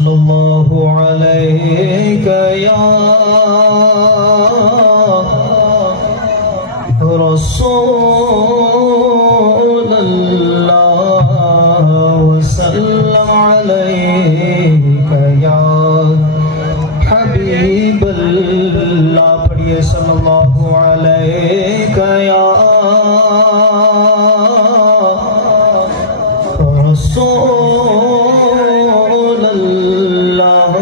صلی اللہ علیہ یا رسول اللہ وسلم علیہ یا حبیب اللہ. پڑھیے صلی اللہ علیہ یا رسول اللہ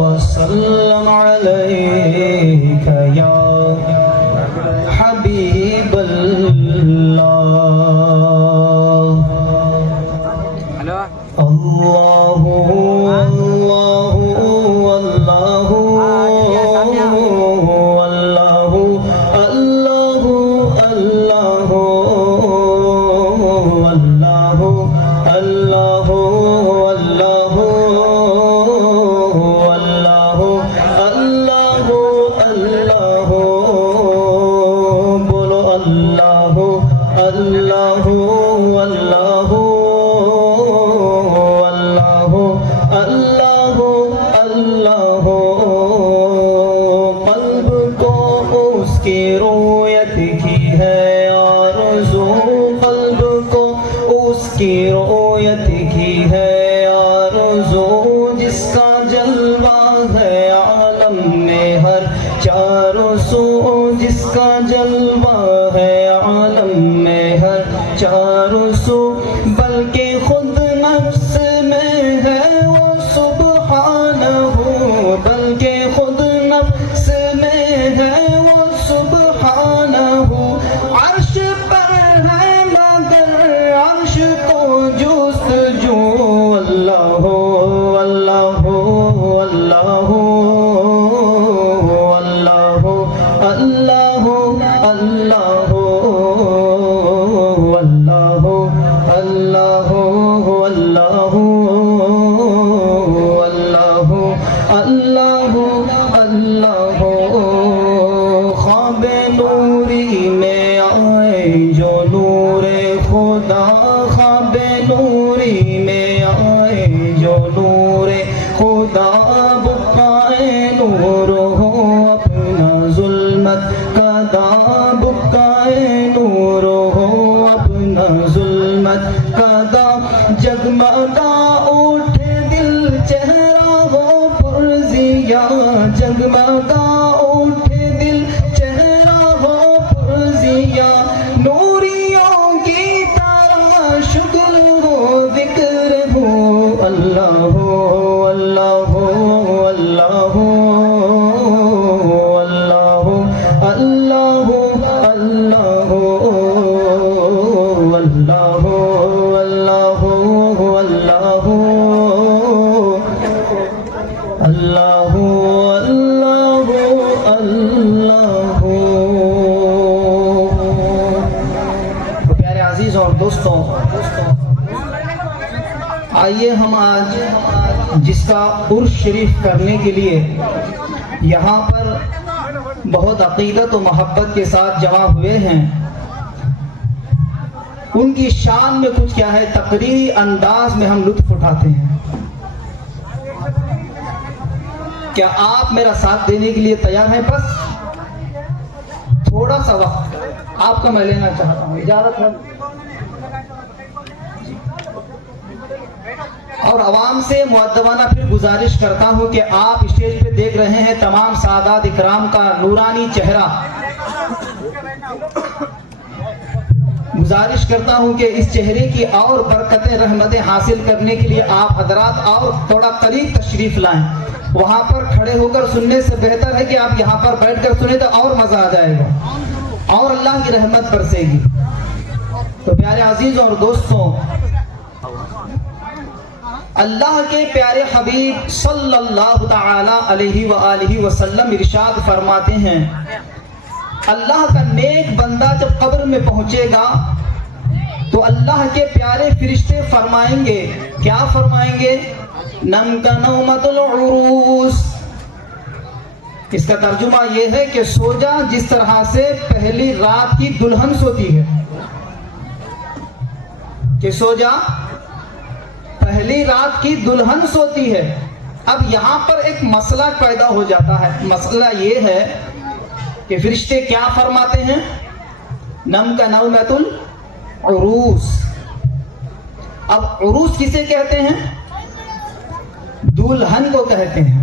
وسلم علیہ یا حبیب اللہ. اللہ کی رؤیت کی ہے آرزو، جس کا جلوہ ہے عالم میں ہر چاروں سو، جس کا جلوہ ہے عالم میں ہر چاروں سو، بلکہ خود نفس میں ہے وہ سبحانہ، بلکہ خود نفس میں ہے وہ سبحانہ. عرش پر ہے مگر عرش کو جستجو، اللہ اللہ اللہ اللہ اللہ اللہ اللہ اللہ اللہ اللہ. خواب نوری میں آئے جو نور خدا، خواب نوری میں آئے جو نور خدا، بکائے نور ہو اپنا ظلمت کا دا، بکائے نور ہو اپنا ظلمت کا دا. جگمگا اٹھے دل چہرہ ہو پرزیا، جگمگا اٹھے دل چہرہ ہو پرزیا، نوریوں کی طرح شکر ہو ذکر ہو، اللہ اللہ اللہ اللہ اللہ اللہ اللہ اللہ اللہ اللہ اللہ. تو پیارے عزیز اور دوستوں، آئیے ہم آج جس کا عرس شریف کرنے کے لیے یہاں پر بہت عقیدت و محبت کے ساتھ جمع ہوئے ہیں، ان کی شان میں کچھ کیا ہے تقریری انداز میں ہم لطف اٹھاتے ہیں. کیا آپ میرا ساتھ دینے کے لیے تیار ہیں؟ بس تھوڑا سا وقت آپ کا میں لینا چاہتا ہوں، اجازت ہے. اور عوام سے مؤدبانہ پھر گزارش کرتا ہوں کہ آپ اسٹیج پہ دیکھ رہے ہیں تمام سادات اکرام کا نورانی چہرہ، گزارش کرتا ہوں کہ اس چہرے کی اور برکتیں رحمتیں حاصل کرنے کے لیے آپ حضرات اور تھوڑا قریب تشریف لائیں. وہاں پر کھڑے ہو کر سننے سے بہتر ہے کہ آپ یہاں پر بیٹھ کر سنیں تو اور مزہ آ جائے گا اور اللہ کی رحمت برسے گی. تو پیارے عزیز اور دوستوں، اللہ کے پیارے حبیب صلی اللہ تعالی علیہ وآلہ وسلم ارشاد فرماتے ہیں، اللہ کا نیک بندہ جب قبر میں پہنچے گا تو اللہ کے پیارے فرشتے فرمائیں گے، کیا فرمائیں گے؟ نم کا نومت العروس. اس کا ترجمہ یہ ہے کہ سو جا جس طرح سے پہلی رات کی دلہن سوتی ہے، کہ سو جا پہلی پہلی رات کی دلہن سوتی ہے۔ اب یہاں پر ایک مسئلہ پیدا ہو جاتا ہے۔ مسئلہ یہ ہے کہ فرشتے کیا فرماتے ہیں؟ نم کا نومۃ العروس۔ اب عروس کسے کہتے ہیں؟ دلہن کو کہتے ہیں۔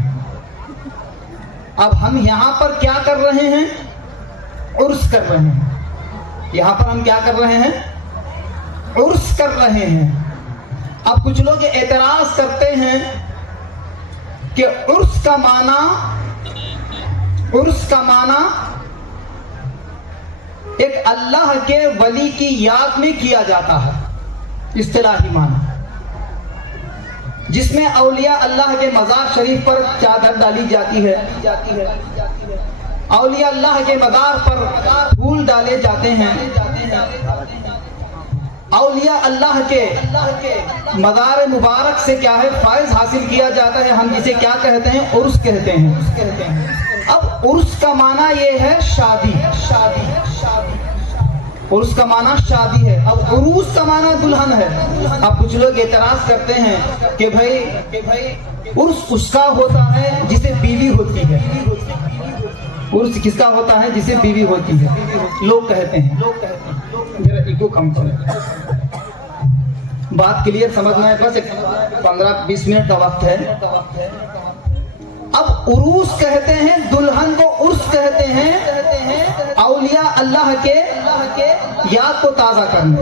اب ہم یہاں پر کیا کر رہے ہیں؟ عرس کر رہے ہیں۔ یہاں پر ہم کیا کر رہے ہیں؟ عرس کر رہے ہیں۔ اب کچھ لوگ اعتراض کرتے ہیں کہ عرس کا معنی ایک اللہ کے ولی کی یاد میں کیا جاتا ہے، اصطلاحی معنی، جس میں اولیاء اللہ کے مزار شریف پر چادر ڈالی جاتی ہے، اولیاء اللہ کے مزار پر پھول ڈالے جاتے ہیں، اولیاء اللہ کے مزار مبارک سے کیا ہے؟ فائز حاصل کیا جاتا ہے۔ ہم جسے کیا کہتے ہیں؟ عرس کہتے ہیں۔ اب عرس کا معنی یہ ہے شادی۔ عرس کا معنی شادی ہے۔ اب عروس کا معنی دلہن ہے۔ اب کچھ لوگ اعتراض کرتے ہیں کہ بھائی عرس اس کا ہوتا ہے جسے بیوی ہوتی ہے۔ عرس کس کا ہوتا ہے؟ جسے بیوی ہوتی ہے، لوگ کہتے ہیں۔ ذرا ایکو کم کریں، بات کلیئر سمجھ میں آئے، بس 15-20 منٹ کا وقت ہے۔ اب عروس کہتے ہیں دلہن کو، عرس کہتے ہیں اولیاء اللہ کے یاد کو تازہ کرنے۔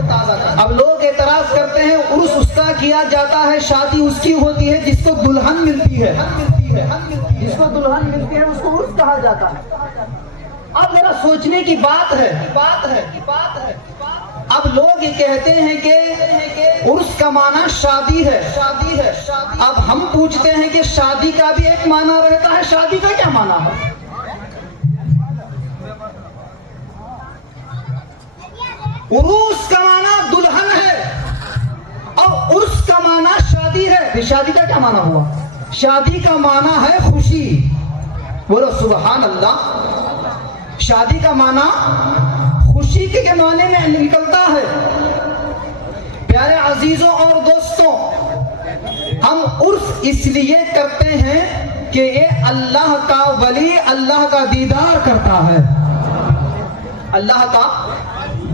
اب لوگ اعتراض کرتے ہیں عرس اس کا کیا جاتا ہے، شادی اس کی ہوتی ہے جس کو دلہن ملتی ہے، جس کو دلہن ملتی ہے اس کو عرس کہا جاتا ہے۔ اب ذرا سوچنے کی بات ہے۔ اب لوگ یہ کہتے ہیں کہ عرس کا معنی شادی ہے۔ اب ہم پوچھتے ہیں کہ شادی کا بھی ایک معنی رہتا ہے، شادی کا کیا معنی ہے؟ عروس کا معنی دلہن ہے اور عرس کا معنی شادی ہے۔ پھر شادی کا کیا معنی ہوا؟ شادی کا معنی ہے خوشی۔ بولو سبحان اللہ۔ شادی کا معنی خوشی کے معنی میں نکلتا ہے۔ پیارے عزیزوں اور دوستوں، ہم عرس اس لیے کرتے ہیں کہ یہ اللہ کا ولی اللہ کا دیدار کرتا ہے، اللہ کا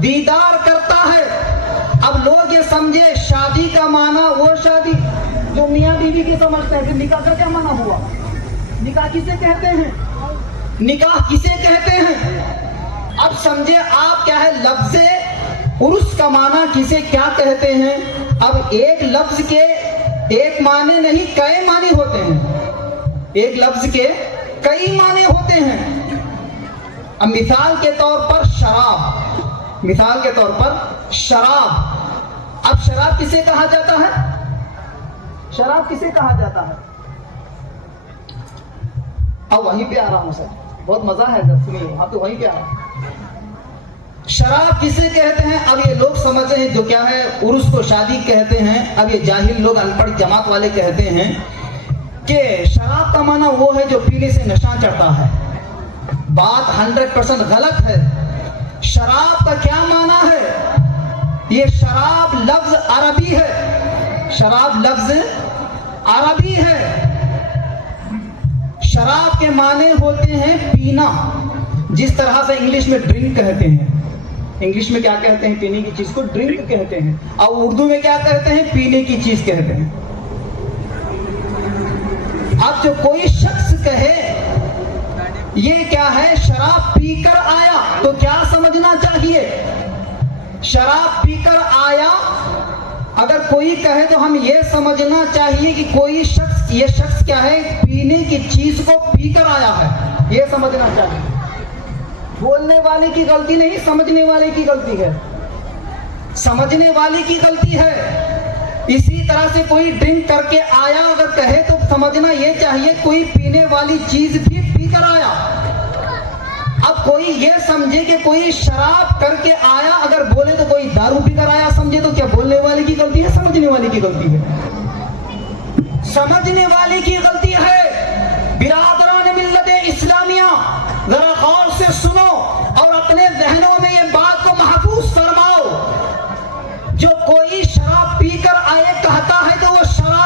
دیدار کرتا ہے۔ اب لوگ یہ سمجھے شادی کا معنی وہ شادی جو میاں بیوی کے سمجھتے ہیں، کہ نکاح کا کیا معنی ہوا؟ نکاح کسے کہتے ہیں؟ نکاح کسے کہتے ہیں؟ اب سمجھے آپ کیا ہے لفظ عرس کا معنی کسے کیا کہتے ہیں؟ اب ایک لفظ کے ایک معنی نہیں کئی معنی ہوتے ہیں، ایک لفظ کے کئی معنی ہوتے ہیں۔ اب مثال کے طور پر شراب، مثال کے طور پر شراب۔ اب شراب کسے کہا جاتا ہے؟ شراب کسے کہا جاتا ہے؟ اب وہیں پہ آ رہا ہوں سر، بہت مزہ ہے جب سنیے، وہاں تو وہیں پہ آ رہا ہوں۔ شراب کسے کہتے ہیں؟ اب یہ لوگ سمجھتے ہیں جو کیا ہے عرس کو شادی کہتے ہیں۔ اب یہ جاہل لوگ ان پڑھ جماعت والے کہتے ہیں کہ شراب کا معنی وہ ہے جو پینے سے نشہ چڑھتا ہے۔ بات 100% غلط ہے۔ شراب کا کیا معنی ہے؟ یہ شراب لفظ عربی ہے، شراب لفظ عربی ہے۔ شراب کے معنی ہوتے ہیں پینا، جس طرح سے انگلش میں ڈرنک کہتے ہیں۔ انگلش میں کیا کہتے ہیں؟ پینے کی چیز کو ڈرنک کہتے ہیں، اور اردو میں کیا کہتے ہیں؟ پینے کی چیز کہتے ہیں۔ اب جو کوئی شخص کہے یہ کیا ہے شراب پی کر آیا، تو کیا سمجھنا چاہیے؟ شراب پی کر آیا اگر کوئی کہے تو ہم یہ سمجھنا چاہیے کہ کوئی شخص، یہ شخص کیا ہے پینے کی چیز کو پی کر آیا ہے، یہ سمجھنا چاہیے۔ بولنے والے کی غلطی نہیں، سمجھنے والے کی غلطی ہے، سمجھنے والے کی غلطی ہے۔ اسی طرح سے کوئی ڈرنک کر کے آیا اگر کہے تو سمجھنا یہ چاہیے کوئی پینے والی چیز بھی پی کر آیا۔ اب کوئی یہ سمجھے کہ کوئی شراب کر کے آیا اگر بولے تو کوئی دارو پی کر آیا سمجھے، تو کیا بولنے والے کی غلطی ہے؟ سمجھنے والے کی غلطی ہے، سمجھنے والے کی غلطی ہے۔ برادران ملت اسلامیہ ذرا غور سے سنو اور اپنے ذہنوں میں یہ بات کو محفوظ فرماؤ۔ جو کوئی شراب پی کر آئے کہتا ہے تو وہ شراب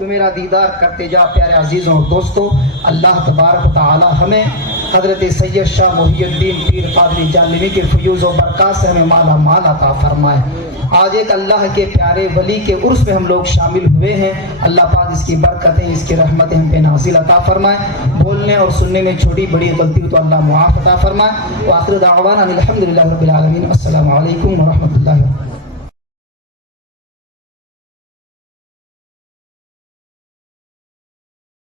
تو میرا دیدار کرتے جا پیارے عزیزوں اور دوستوں۔ اللہ تبارک و تعالی ہمیں حضرت سید شاہ محی الدین پیر قادری جانلوی کے فیوز و برکات سے ہمیں مالا مال عطا فرمائے۔ آج ایک اللہ کے پیارے ولی کے عرس میں ہم لوگ شامل ہوئے ہیں، اللہ پاک اس کی برکتیں، اس کی رحمتیں ہم پہ نازل عطا فرمائے۔ بولنے اور سننے میں چھوٹی بڑی غلطی ہو تو اللہ معاف عطا فرمائے۔ وآخر دعوانا الحمدللہ رب العالمین۔ السلام علیکم ورحمۃ اللہ وبرکاتہ۔